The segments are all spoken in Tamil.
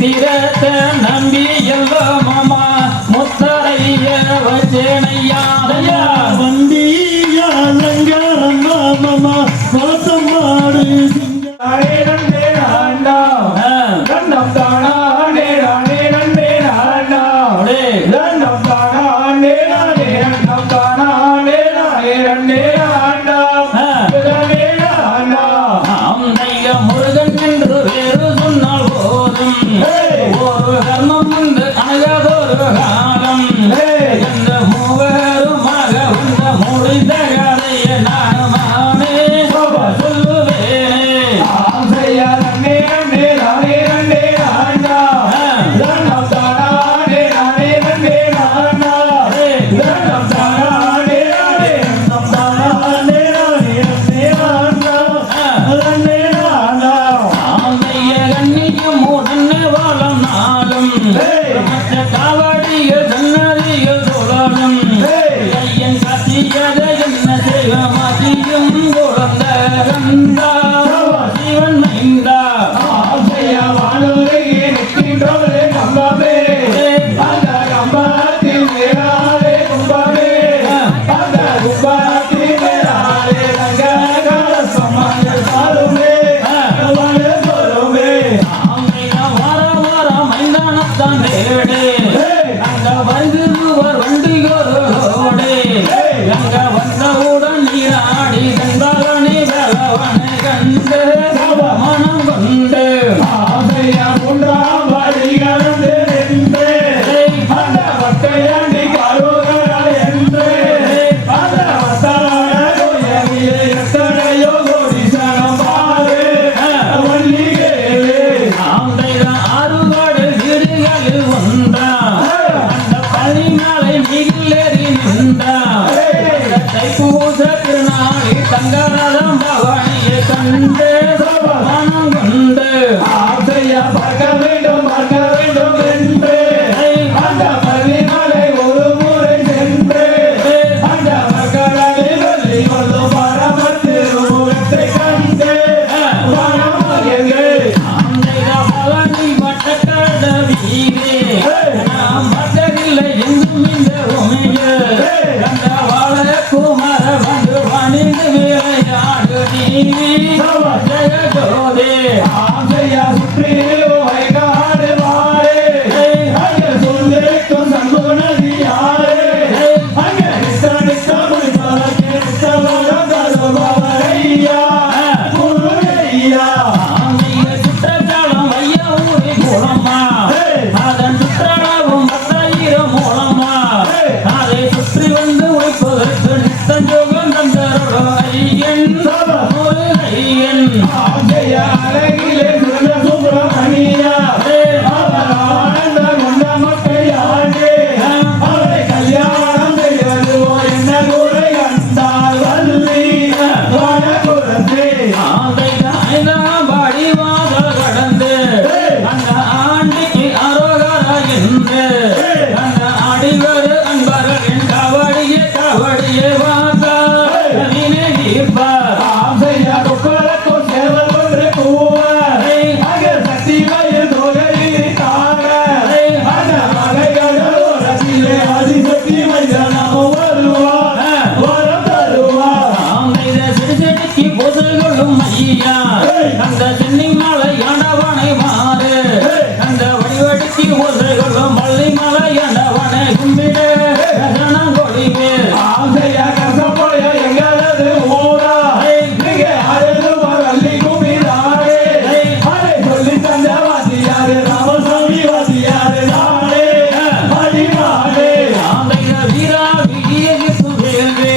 சித்திரத்தை நம்பி எல்லாம் மாமா முத்தரைய வச்சேனையா வண்டியா மாமா வளர்த்த மாடு முருகன் என்று வேறு சொன்னால் போதும் ஒரு கர்மம் வந்து அழகதொரு காலம் இந்த மூவருமாக வந்த முடிந்த கதையை நானுமானே சொல்லுவேனே வந்தவுடன் நீராடி கண்டவனே பகவனை கண்டு மனம் கொண்டு ஆறுபாடு வீடுகளில் ஒன்றா அந்த பனிமலை மிகிலேறி நின்றா தைப்பூச திருநாளி தங்கரதம் பவனியை கண்டு மனம் கொண்டு பார்க்க வேண்டும் என்று அந்த பள்ளிமலை ஒரு முறை சென்று அந்த மக்களை சொல்லி கொண்டு பரமத்திருமுகத்தை கண்டு பவனி வட்டக்கட வீரே நாம் பட்டதில்லை எங்கும் இந்த உமையே அந்த வாழ குமார வந்து பணிந்து விளையாடு நீவி ஜெய ஜோதே ஆசையா சுற்றி வைகாடு வாரே அங்கே சொல்லிருக்கும் சண்முக நதி யாரே அங்கே நித்த முடிப்பவர்க்கு நித்தவரையா குருகையா சுற்றக்காலம் ஐயா ஊரை குளமா அதன் சுற்றளவும் 10,000 மூலமா அதை சுற்றி வந்து உழைப்பதற்கு நித்தஞ்சோகம் தந்தருளோ ஐயன் முருகையன் ஆசையா அழகிலே சுந்த சுப்பிரமணியா அவர் ஆனந்த கொண்ட மக்கள் யாரே அவரை கல்யாணம் செய்வதுவோ என்ன குறை கண்டால் வள்ளி வனகுலத்தே பாடி வாசல் கடந்து அந்த ஆண்டிக்கு அரோகரா என்று அந்த அடிவரு அன்பர்களின் கபடியே வாசா வினகிப்பார் ஆசையா கொக்கலக்கும் சேவல் ஒன்று கூவ அங்கே சக்தி வயல் தொகையில் தார அந்த மலைகளோரத்திலே அதிசக்தி மைதானம் வருவார் வரம் தருவார் சிறுசெடிக்கு பொசுகளும் ஐயா அந்த சென்னை மலை ஆண்டவனை மாறு அந்த வடிவடிக்கு பொசுகளும் பள்ளி மலை ஆண்டவனை கும்பிட கொடிவே ஆசையா கசப்படைய எங்களது ஊரா இங்கே அழுதுவர் வள்ளி கும்பிடாரே அதை சொல்லி தந்த வாத்தியாரு ராமசாமி வாத்தியாரு நாளே மடிமாளே வீரா விடியகித்து வேள்வே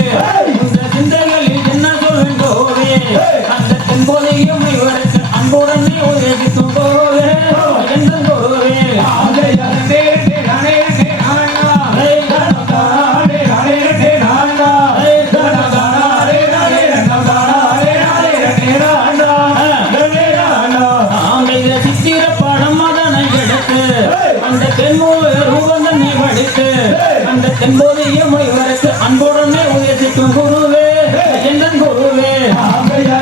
இந்த சிந்தைகளில் என்ன சொல்லுங்கோவே அந்த தென்போதையும் இவருக்கு அன்புடனே உதவித்து போவே எந்த போவே ஆசையா சித்திர படம் அதனை எடுத்து அந்த தென்மூவந்தனை படித்து அந்த தென்போதையும் இவருக்கு அன்புடனே உயர்த்திக்கும் குருவே எந்த குருவே ஆசையா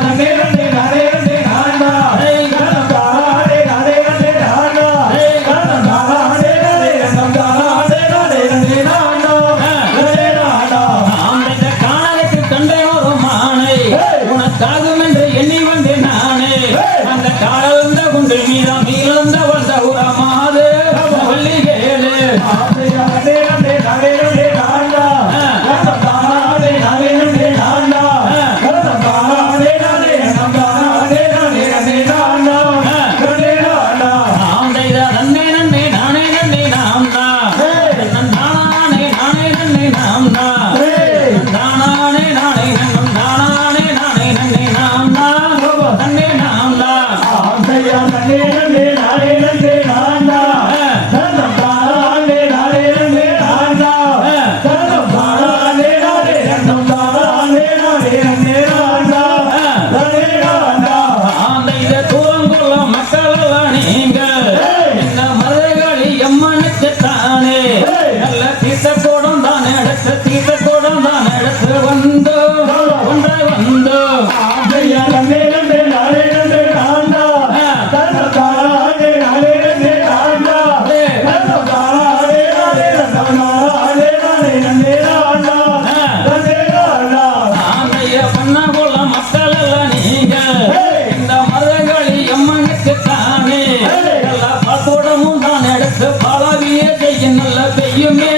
நல்ல பெய்யுமே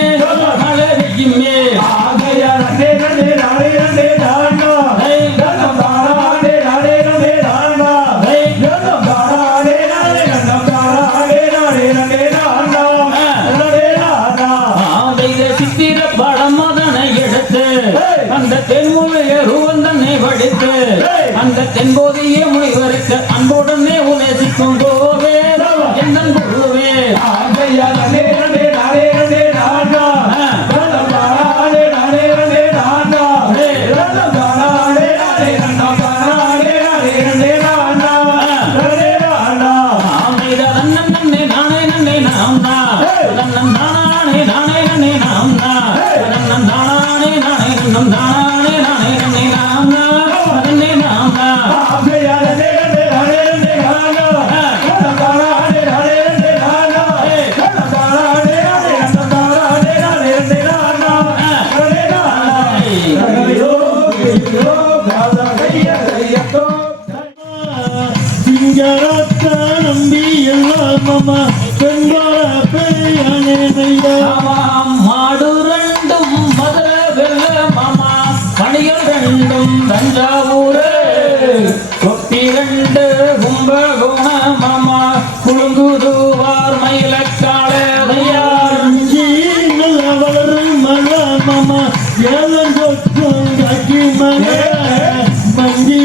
மழை பெய்யுமே ஆகையா நன்னே நன்னே நானே நன்னே நானா கண்ணம் தானானே நானே நன்னே நானா கண்ணம் தானானே நானே கண்ணம் தானானே நானே நன்னே நானா நன்னே நானா ஆந்தைத சித்திர படம் அதனை எடுத்து அந்த தென்மொழிய ரூபந்தனை படித்து அந்த தென்போதிய முனிவருக்கு அன்புடனே உபதேசிக்கும் போவே என் குருவே ஆகையா நன்னே நன்னே நானே நன்னே நானா கண்ணம் தானானே நானே நன்னே நானா கண்ணம் தானானே நானே கண்ணம் தானானே நானே நன்னே நானா நன்னே நானா ஆந்தைத தன்னன் நன்னே நானே நன்னே நாம்னா தன்னன் தானானே நானே நன்னே நாம்னா தன்னன் தானானே நானே நன்னம் தானானே நானே நன்னே நாம்னா நன்னே நாம்னா ஆகையா நன்னே நன்னே நானே நன்னே நானா கண்ணம் தானானே நானே நன்னே நானா கண்ணம் தானானே நானே கண்ணம் தானானே நானே நன்னே நானா நன்னே நானா ஐயோ ஐயோ காதா கையா கையத்தோ சிங்கரத்த நம்பி எல்லாமம்மா பெண்கள பெய்யானேனையா ஆமாம் மாடு ரெண்டும் மதுரை வெள்ள மாமா மணிகள் ரெண்டும் தஞ்சாவூர் தொப்பி ரெண்டு கும்பகோண மாமா குழுங்குதுவார் மயிலக்காளையா அஞ்சி நல்ல வளரும் மலமம்மா ஏழன் சொற்கும் கக்கி மல மஞ்சி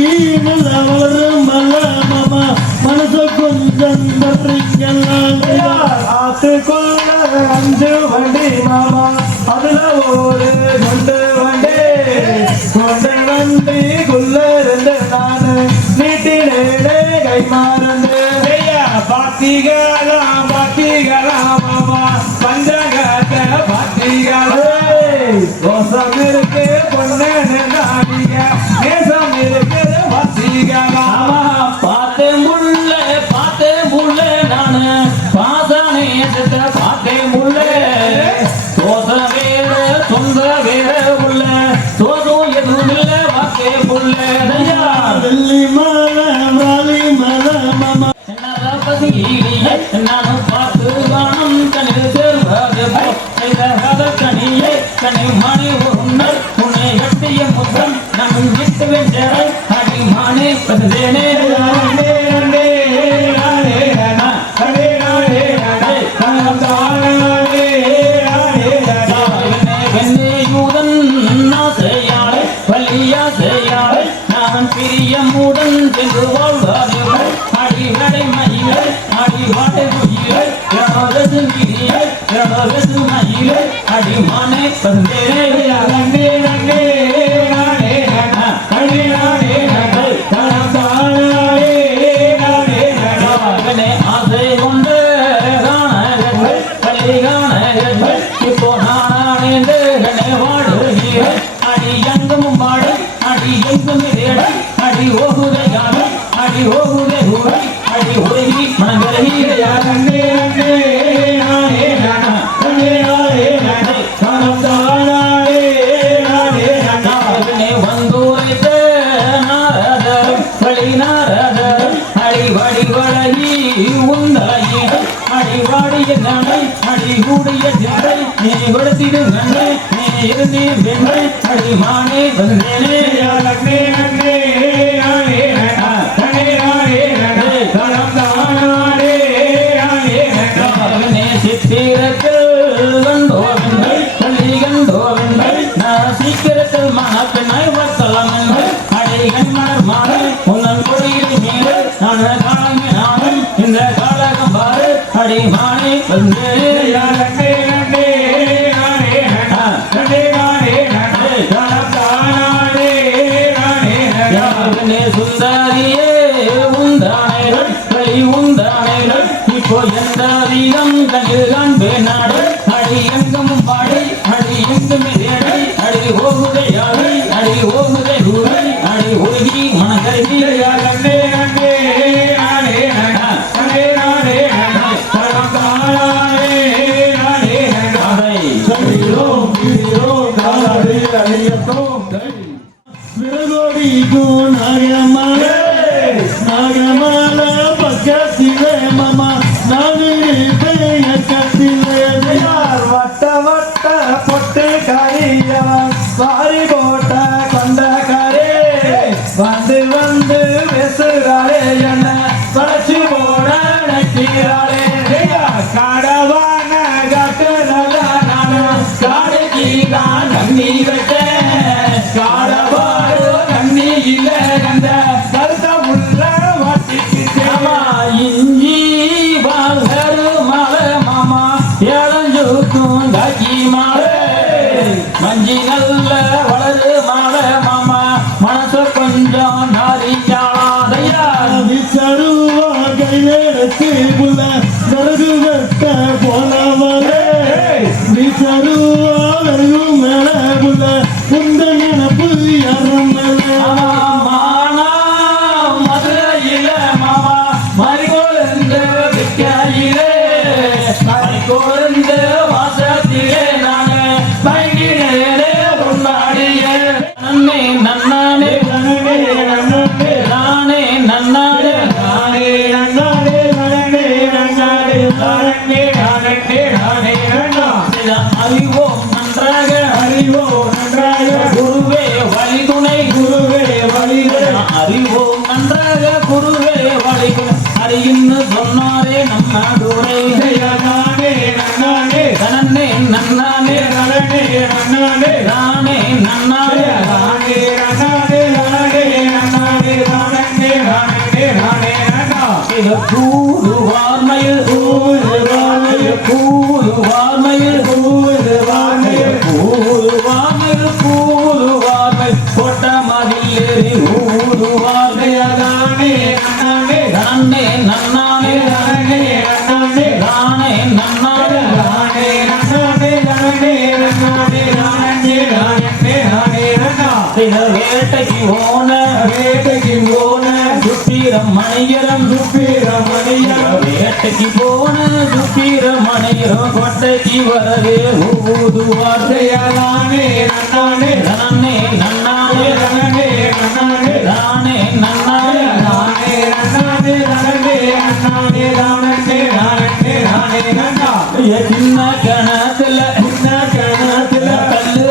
நல்ல வளரும் மலமம்மா மனசு கொஞ்சம் பற்றிக்கலாம் ஆத்துக்குள்ள 5 வண்டி மாமா அதுல ஒரு கொண்டு வண்டிக்குள்ள இருந்து நானு நீட்டினேனே கை மாறந்து பாத்திகளா மாமா பஞ்சகத்தை பாத்திகளா தோசம் இருக்கு பொண்ணு நாடிக நேசம் இருக்கு பாத்திகளா பார்த்தேன் புள்ள நானு பாசனேசத்தை பார்த்தேன் புள்ள தோச வேற சொந்த வேற உள்ள தோசம் எதுவும் இல்ல பார்த்தேன் புள்ள வெள்ளி மல வாலி மல மாமா என்னடா பசியிலே நானும் பார்த்து வானம் கண்ணில் சேர்வது கனியே கனி மானே உன்னை எட்டிய முத்தம் நான் விட்டு வென்றேன் அடி மானே பசுதேனே வெண்ணையூதன் ஆசையாளை வலியாசையாளை நான் பிரியமுடன் சென்று வாழ்வார்கள் அடிவடை மயிலை அடிவாடை குயிலை எனது கிரியை எனது மயிலை அடிமானே பந்தேனே ஆசை கொண்டு காண இப்போ நானே வாடுகிறேன் அடி எங்கும் பாடு அடி எங்கும் அடி ஓகுதை காடு அடி ஓகுதை ஊரை அடி உருகி மனங்கரையா வந்தூரைத்த நாரதர் வழி நாரதர் அடிவாடி வழகி உந்தலையே அடிவாடிய கண்ணை அடிகூடிய ஜெரை நீ கொடுத்திடு கண்ணை நீ இருந்து வெண்ணை அடிமானே வந்தேனே சித்திரத்தில் கண்டோவென்கள் பள்ளி கண்டோவென்கள் நான் சீக்கிரத்தில் மனப்பெண்ணை வத்தலாம் என்று அடைகண் மலர் மாலை உன்னன் கொடியில் மீது நான் காலமே நானும் இந்த காலகம் பாரு அடிமானே வந்தேனே சுந்தரியே உந்தானைகள் வழி உந்தானைகள் இப்போ எந்த வீதம் தனில் காண்பே நாடு அடி எங்கும் பாடி அடி எங்கும் அடி ஓகுதை யாழை அடி ஓகுதை ஊரை அடி உருகி மனக்கருகி நாகமல பக்கத்திலே மாமா நாடு கத்திலே ஏழஞ்சுக்கும் காக்கி மாலை மஞ்சி நல்ல வளரு மாலை மாமா மனசு கொஞ்சம் நாரிஞ்சாதையா விசருவா கையெடுத்து புள்ள நரகு வெட்ட போனவளே விசருவா வெறும் மேல புள்ள உந்த நினப்பு யாரும் மானா மதுரையில மாமா மறிகொழுந்து விற்கையிலே மறிகொழுந்து வாசத்திலே நானு மயங்கினேனே உன்னாடியே நன்னே நன்னானே நானே நன்னானே அறிவோம் நன்றாக குருவே வழிதுணை அறிவோம் நன்றாக குருவே வழிதுணை அறியின்னு சொன்னாரே நம்ம துணை தனன்னே நன்னானே நானே நன்னானே கூறுவார்மையில் கொட்ட மதிலேறி ஊருவார்மை நானே நன்னானே வேட்டைக்கு ஓன சுப்பீரமணியரம் வேட்டைக்கு போன சுப்பீரமணியரம் கொட்டைக்கு வரவே ஊதுவார்த்தையானே நன்னானே சின்ன கணத்துல கல்லு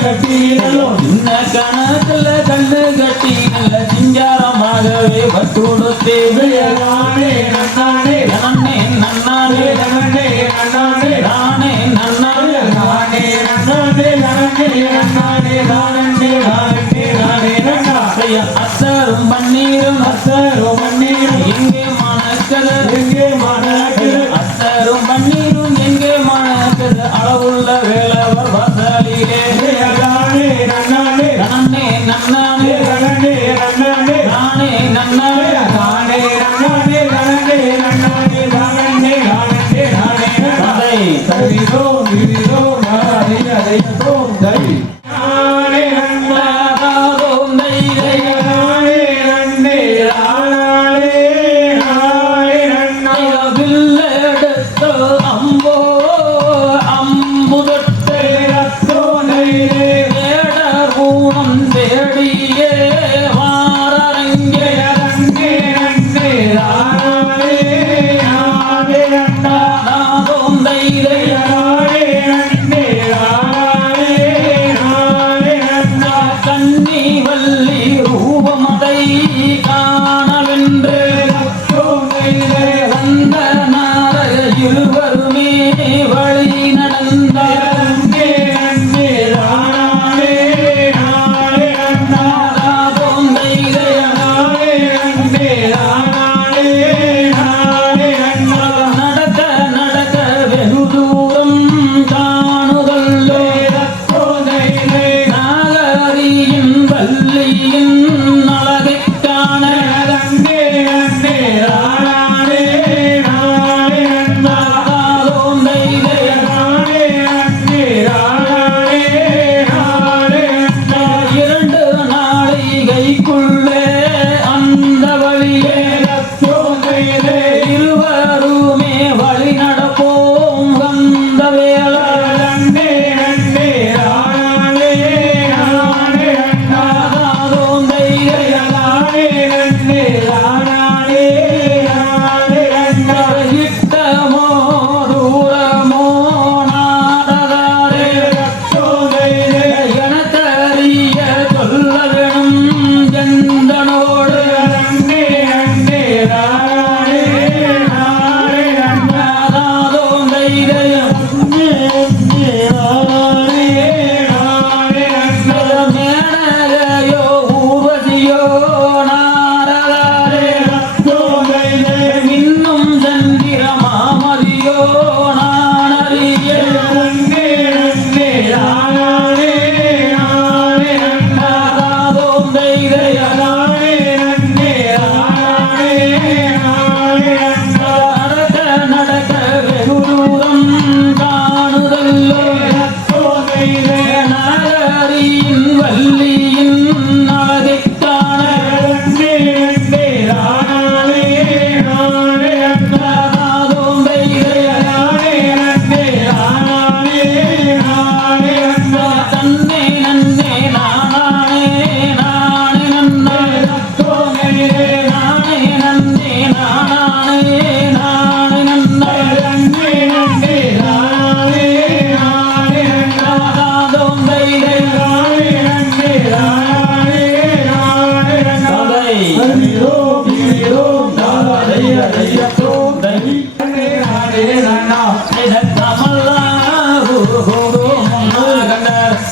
கட்டி நல்ல சின்ன கணத்துல கல்லு கட்டி நல்ல சிங்காரமாகவே பட்டுடுத்தே நன்னானே அத்தரும் பன்னீரும் எங்கே மணக்கது அத்தரும் பன்னீரும் எங்கே மணக்கது அளவுள்ள வேலவர் வாசலிலே நன்னானே நன்னானே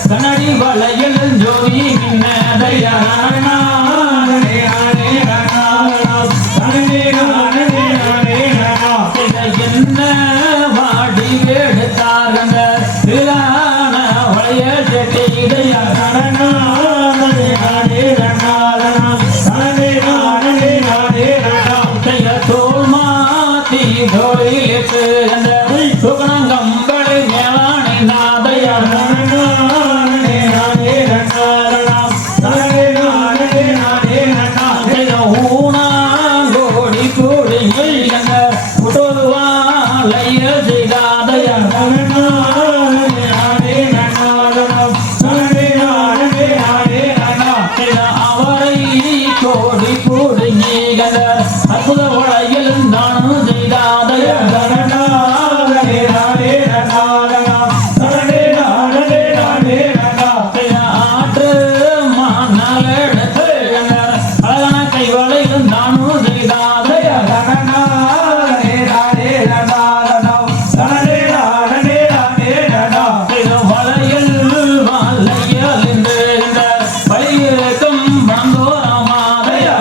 கண்ணடி வளையல் ஜோதி மின்னதையா என்ன வாடி எடுத்தார் வளைய செட்டியா தோல் மாத்தி தோழிலிட்டு சுகணங்கம்பளை மேலானை நாதையா ஊனாங்கோடி கூடி புட்டுவாலைய செய்தாதையா அவரை கோடி கூடுங்கி அற்புத வளையில் நானும் செய்தாதையா ஆற்று மணல் எடுத்து அழகான கை வளையில் நானும் செய்தாதையா வளையல் வளையல் என்று வழியிருக்கும் பணந்தோரமாதையா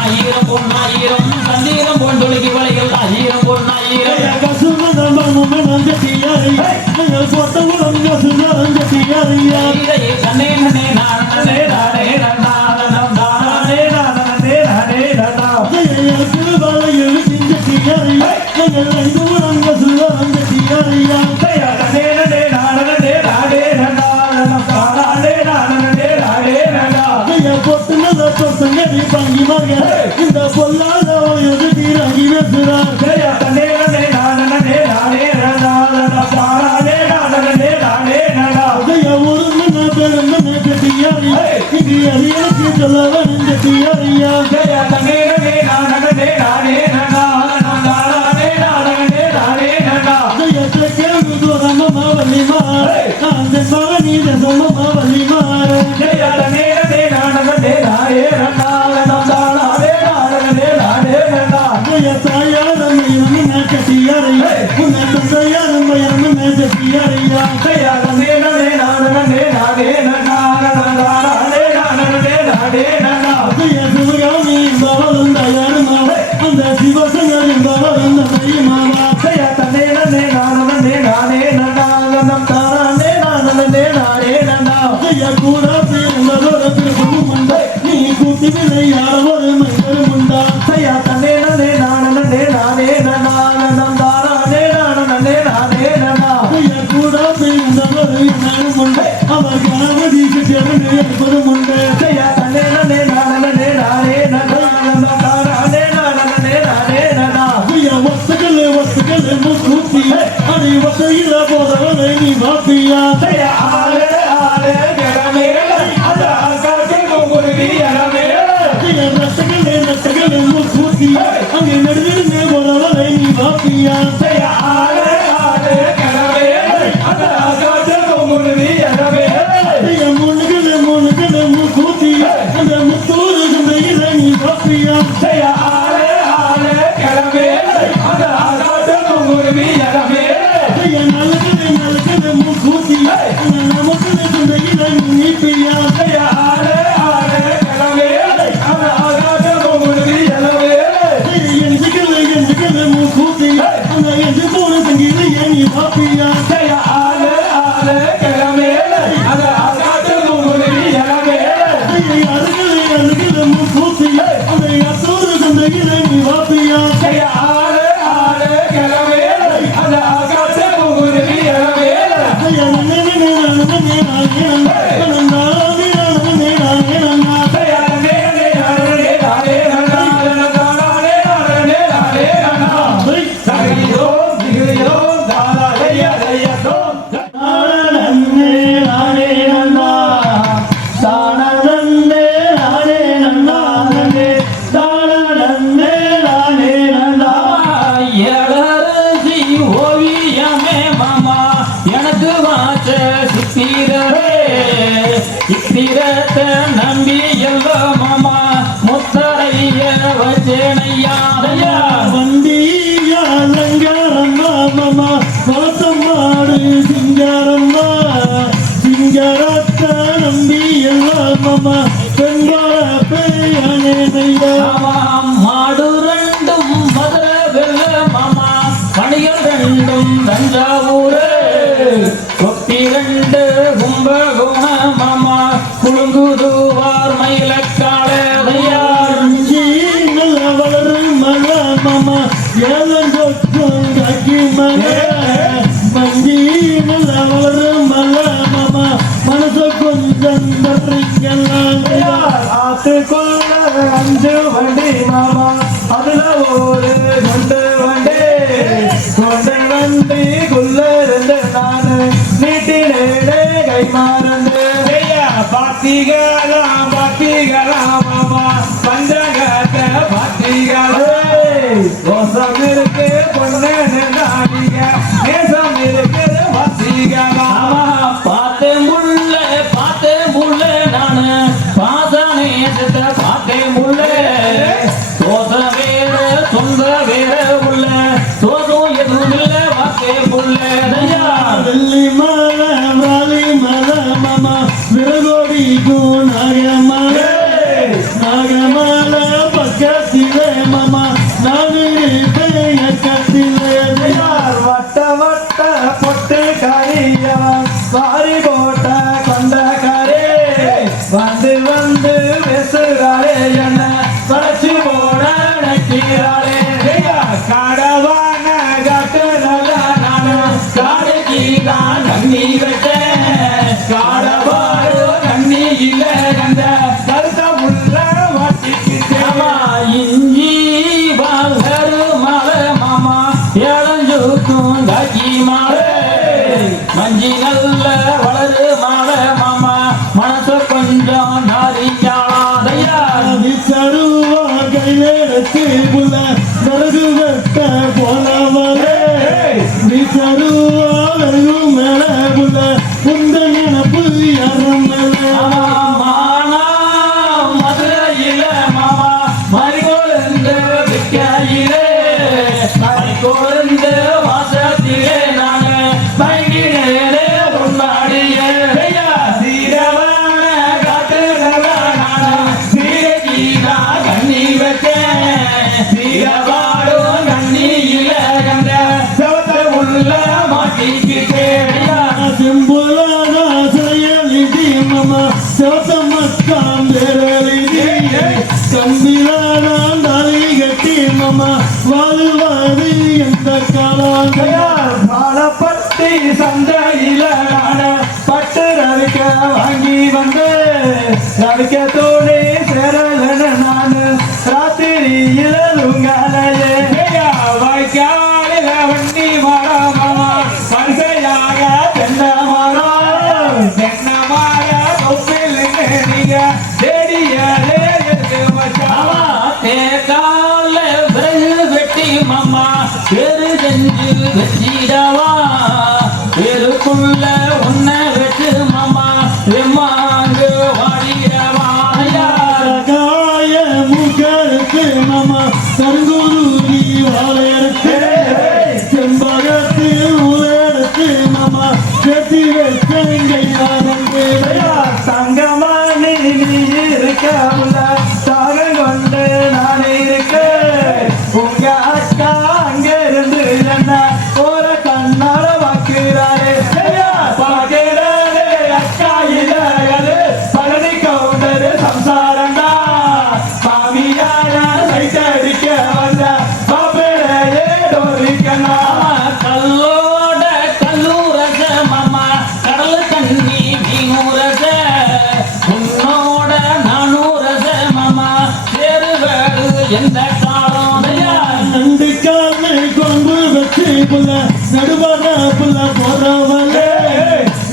ஆயிரம் பொன்னாயிரம் தந்தீரம் பொன்துளிக்கு வளைகள் ஆயிரம் பொன்னாயிரம் கண்ணே நன்னே நானே நானே இந்த பொல்லாத தீராகி பேசுறார் சொல்ல வேண்டியா கூட நீ கூட்டி யார ஒரு மனிதரும் உண்டா கூட அவர் கணவதிக்கு திறந்து என்பதும் உண்டு ஒத்துக்கள் கூட்டி அதை ஒத்தையில போதவனை நீ மாப்பியா கூட்டி அங்கே நெடுநெடுங்க போதவனை நீ மாப்பியா கூட்டி அந்த முத்தூர் நீ மாப்பியா கூட்டி நமக்கு நீப்பியா கூட்டி அந்த எது போன தங்கியில ஏன் மாப்பியா கூட்டி அந்த அத்தோடு தந்தையில நீ மாப்பியா ஓவியமே மாமா எனக்கு வாச்ச சித்திரவே இத்திரத்தை நம்பி எல்ல மாமா முத்தரைய வச்சேனையாதையா வண்டியா லங்காரம்மா மாமா வளத்தம்மாடு சிங்காரம்மா சிங்காரத்தை நம்பி எல்லாம் மாமா பெண்பார பேயனையா மாடு ரெண்டும் மதுர வெல்ல மாமா மணிகள் ரெண்டும் தஞ்சாவூர் கொத்தி ரெண்டு கும்பகோண மாமா குழுங்குதுவார் மயிலக்காளையா நல்ல வளரும் மல மாமா ஏழஞ்சொக்கும் காக்கி மல மஞ்சி நல்ல வளரும் மல மாமா மனச கொஞ்சம் தட்டுறீங்கல்லாம் ஆத்துக்குள்ள 5 வண்டி மாமா அதுல ஒரு கொண்டு வண்டிக்குள்ள இருந்து நானு நீட்டினேடே கை மாறந்து பாத்திகளா மாமா பஞ்சகத்தை பாத்திகளே தோசம் இருக்கு பொண்ணு நாடிக நேசம் இருக்கு பாத்திகளா பார்த்தேன் புள்ள நானு பாசனேசத்தை பார்த்தேன் புள்ள தோச வேற சொந்த வேற உள்ள தோசம் எதுவும் இல்ல பார்த்தேன் புள்ளதையா வெள்ளி மலை வாலி மலை மாமா விரகோடிக்கும் நாகமலை பக்கத்திலே மாமா நானு கத்திலே வட்ட வட்ட பொட்டு கரியா வாரி போட்ட கொண்ட கரே வந்து பேசுறாளே என்ன வளர்ச்சி போட நினைக்கிறாளே கடவான காட்டு நல்லா நானு காடைக்கு தான் கண்ணி வச்சேன் காடவாடு கண்ணி இல்ல அந்த கருத்த உள்ள மாட்டிக்கிட்டேன் இஞ்சி வாங்கரு மலை மாமா இளஞ்சூக்கும் காக்கி மாலை மஞ்சி நல்ல வளரு மலை மாமா மனசு கொஞ்சம் நாரிஞ்சாதையா விச்சருவா கையெடுத்து புள்ள நரகு வெட்ட போனவரே விச்சருவா வெகு மேல புள்ள உந்த நினப்பு யாரும் மானா மதுரையில மாமா மறிகொழுந்து விற்கையிலே மறிகொழுந்து வாசத்திலே நானு பயங்கினேனே உன்னாடியே சீரவான காட்டு நல்லா நானு சீரகீதா கண்ணி வைக்கேன் சீரவாடும் கண்ணி இல்ல அந்த சவத்த உள்ள மாட்டிக்கிட்டேன் செம்புலான செயலிதி மாமா சோத்தமக்காம் வேரலிதி கம்பிலான தாலி கட்டி மாமா வாழ்வாது எந்த காலம் பாலப்பட்டி சந்தையில நான பட்டு ரவிக்க வாங்கி வந்து ரவிக்க தோணி சேரலன நானு ராத்திரியில உங்களையே வாய்க்காலில வண்டி மாமா பரிசையாக தென்ன மாற தொப்பில் நீங்க தேடியாலே எடுத்து வச்சாவா தேக்கால விறகு வெட்டி மாமா பெரு செஞ்சு வச்சிடவா பெருக்குள்ள உன்னை வெட்டு மாமா எம்மாங்கு வாடிடவா காய முகருக்கு மாமா கருங்குருதி வாழையருக்கு செம்பகத்து உலருக்கு மாமா கட்டி வச்சங்கையாரங்கு தங்கமணி நீ இருக்க தாகம் கொண்டு நான் இருக்க உங்க அக்கா அங்க இருந்து என்ன ஒரு கண்ணால பாக்குறாரு பாக்குறாரு அக்கா இல்லாது பழனி கவுண்டரு சம்சாரண்டா சாமியான சைட் அடிக்க வந்த பாப்பேரையே டோரிக்கண்ணா கல்லோட கல்லூரச மாமா கடல் கண்ணி மீனூரச உன்னோட நானூரச மாமா சேருவேடு எந்த காலோதையா நண்டு காலு கொம்பு வச்சு புள்ள நடுவர புள்ள போறவளே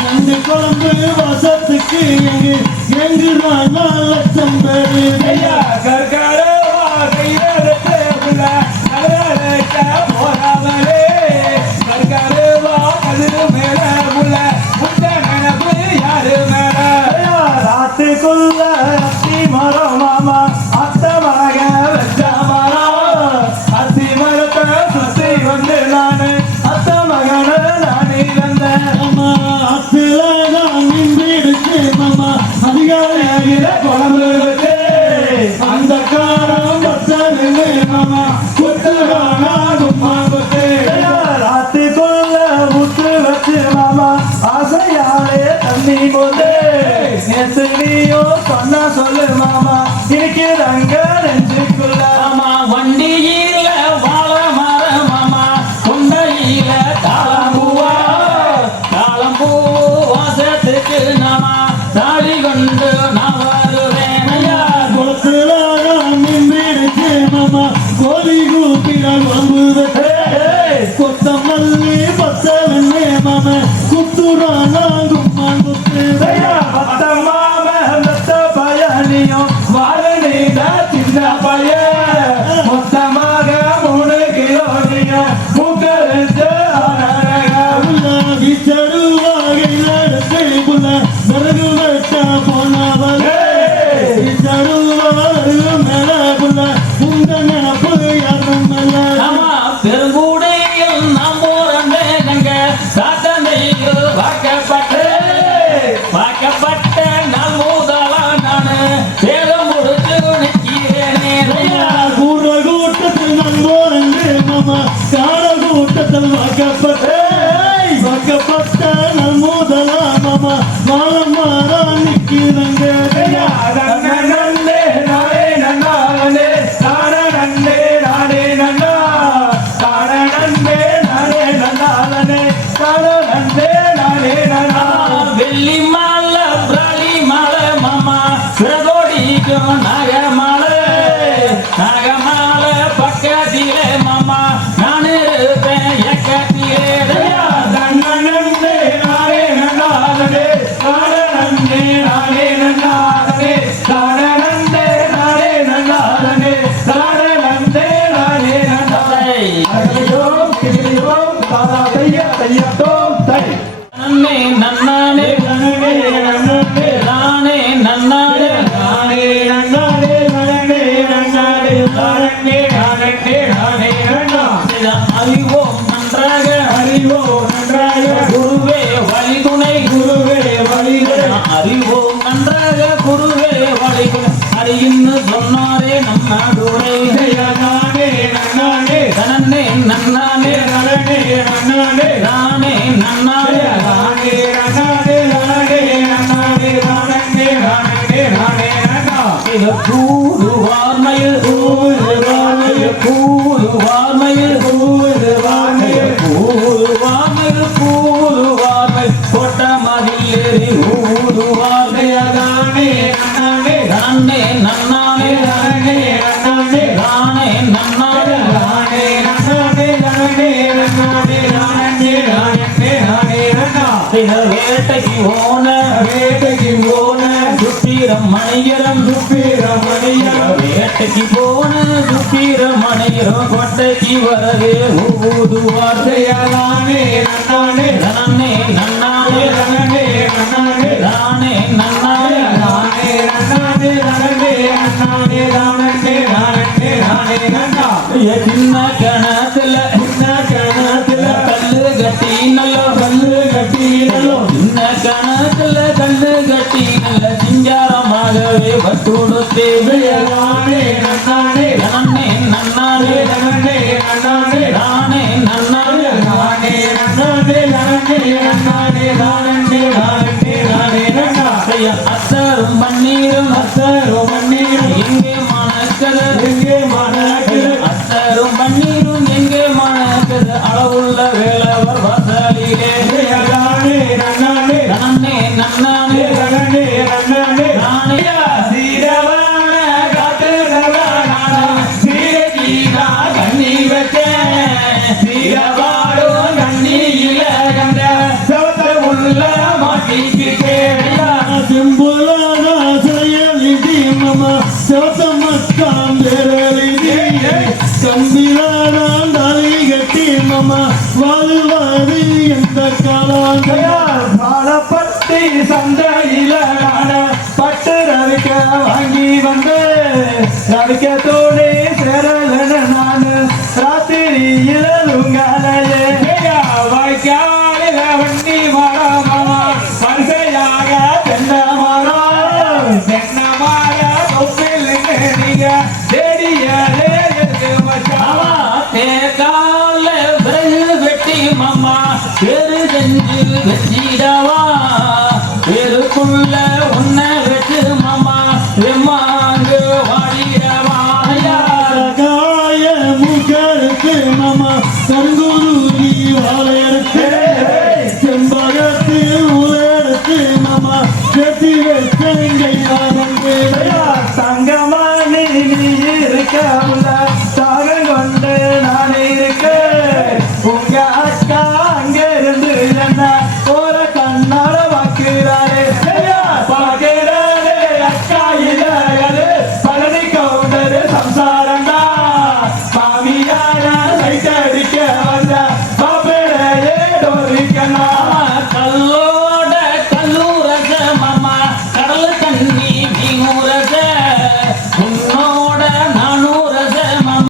நண்டு குழம்பு வாசத்துக்கு எங்குறான் லட்சம் பேரு கற்காரவா கையிலெடுத்து புள்ள நகரக்க போறாமலே கற்காரவா கதிரு மேல புள்ள முத்த நினப்பு யாரு மேல நேத்து நீயோ சொன்னா சொல்லு மாமா இருக்கிறாங்க நெஞ்சுக்குள்ள மாமா வண்டியில வாழ மர மாமா கொண்டையில தாளம்பூவா தாளம்பூ வாசத்துக்கு நாமா தாடி கொண்டு நான் வருவேன் ஐயா குளத்துலாக நின்றுடுச்சு மாமா கோழி கூப்பிடால் வம்புது கொத்தமல்லி பத்தவன்னே மாமா குத்துறானா கும்மான் குத்துதையா பத்தம்மாம அந்த பயணியும் வாழனீட சின்ன பையன் மொத்தமாக 3 கிலோனியும் முகருந்து விச்சருவாகை நடத்தை புள்ள விறகு வெட்ட போனவளே விச்சருவாக மேல புள்ள உங்க நினப்பு யாரும் மேல ஆமா பெருங்குடியில் நாம் போறேங்க சாத்தந்தையில் வாக்கப்பட்ட நாள் முதலா நானு வேதம் முடிச்சு நிற்கிறேனே ஐயா கூற கூட்டத்தில் நண்போரண்டு மாமா கால கூட்டத்தில் வாக்கப்பட்ட நல் முதலா மாமா மாலம் மாறா நிக்கிறங்க நன்னே நானே நன்னானே தானே நானே நன்னா தானே நானே நன்னானே தானே நானே நன்னா வெள்ளி மாலை பிராளி மாலை மாமா பிரதோடிக்கும் நாகமாலை பக்கத்திலே மாமா நான் இருப்பேன் எக்கத்திலே ஐயா நன்னே நானே நன்னானே தானே நானே நன்னானே தானே நானே நன்னானே தானே நானே நன்னானே ஐயோம் கிரியோம் தாரா தையத்தோம் தை நன்னே நன்னானே நன்னே நன்னே நானே நன்னானே நானே நன்னானே நன்னே நன்னானே தானே நானே நன்னா அறிவோம் நன்றாக அறிவோ நன்றாக குருவே வழிதுணை குருவே வழிதே அறிவோம் நன்றாக குருவே வழிதுணை அறியின்னு சொன்னாரே நம் நாடுரை நானே நன்னானே தனன்னே நன்னானே நானே நன்னானே நானே நன்னானே நானே நன்னானே நானே நன்னானே நானே நானே நானே நன்னா இது கூடுவார்மையில் கூடுவார்மையில் கூடுவார்மையில் கூடுவார்மையில் கூடுவார்மை கொட்ட மதில் ஏறி ஊடுவார்மைய நானே நன்னானே நன்னே நன்னானே நானே நன்னானே நானே நன்னானே நானே நன்னானே நானே நன்னானே நானே நானே நானே நன்னா இத வேட்டைக்கு ஓன வேட்டைக்கு போன சுத்திரம் மணியரம் சுப்பிரமணியம் வேட்டைக்கு போன சுத்திரமணியரம் கொட்டைக்கு வரவே ஊதுவார் நானே நன்னானே நன்னே நன்னானே நானே நன்னானே நானே நன்னானே நானே நன்னானே நானே நன்னானே நானே நானே நானே நன்னா சின்ன கணத்துல சின்ன கணத்துல கல்லு கட்டி நல்ல கல்லு கட்டினலோ சின்ன கணத்துல கல்லு கட்டி நல்ல சிங்காரமாகவே வட்டுடுத்தேவே நானே நன்னானே நன்னே நன்னானே நானே நன்னானே நானே நன்னானே நானே நன்னானே நானே நன்னானே நானே நானே நானே நன்னா அத்தரும் பன்னீரும் அத்தரோ மண்ணீரும் எங்கே மணக்கது எங்கே மணக்குது அத்தரும் பன்னீரும் எங்கே மணக்கது அளவுள்ள வேலவர் வாசலிலே நானே நன்னானே நன்னே நன்னானே நானே நன்னானே நானே சீரவான காட்டுறவான சீரகீனா கண்ணி வச்சேன் சீரவாடும் கண்ணியில கண்ட சவத்த உள்ள மாட்டிக்கிட்டேன் செம்புலான செயலிடி மாமா சிவத்த மக்காம் பேரலிடி கம்பிலான தாலி கட்டி மாமா வாழ்வாரு எந்த காலாங்க பாலப்பட்டி சந்தையில நான பட்டு ரவிக்க வாங்கி வந்து ரவிக்கத்தோடு